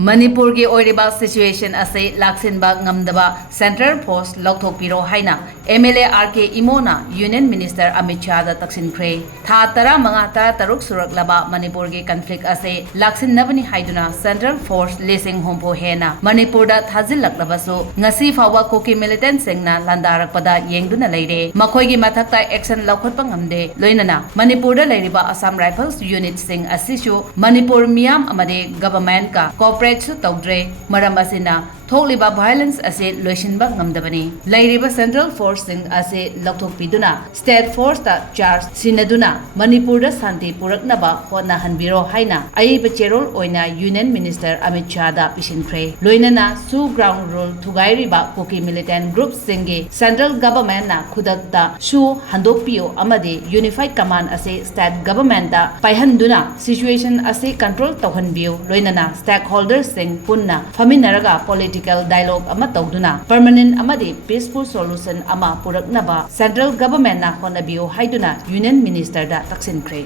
Manipurgi Oiriba situation ase Laksinba Ngamdaba Centrel Post Louthokpiro haina MLA RK Imona Union Minister Amit Shah da Taksinkhre tha tara manga tara taruk surak laba Manipurgi conflict ase Laksinabani haiduna Central Force Lesing Hompo hena Manipur da thazil laklabasu ngasi fawa koki militant singna landarakpada yengduna leire makhoi gi mathakta action laukhotpa ngamde loinana Manipur da leiriba Assam Rifles Unit sing asisu Manipur miyam amade government ka corporate su tawdre maram asina thokliba violence ase loisinba ngamdabani lairiba Central Force sing ase Louthokpiduna State Force ta charge sinaduna Manipur da santi puraknaba hona hanbiro haina aiba cherol oina Union Minister Amit Shah da Taksinkhre loinana su ground rule thugairiba koki militant group singe Central Government na khudakta su handokpio amade Unified Command ase State Government da paihanduna situation ase control tawhanbiu loinana stakeholders sing punna faminaraga political dialogue ama tawduna permanent amadi peaceful solution ama puraknaba Central Government na honabiu haiduna Union Minister da Taksinkhre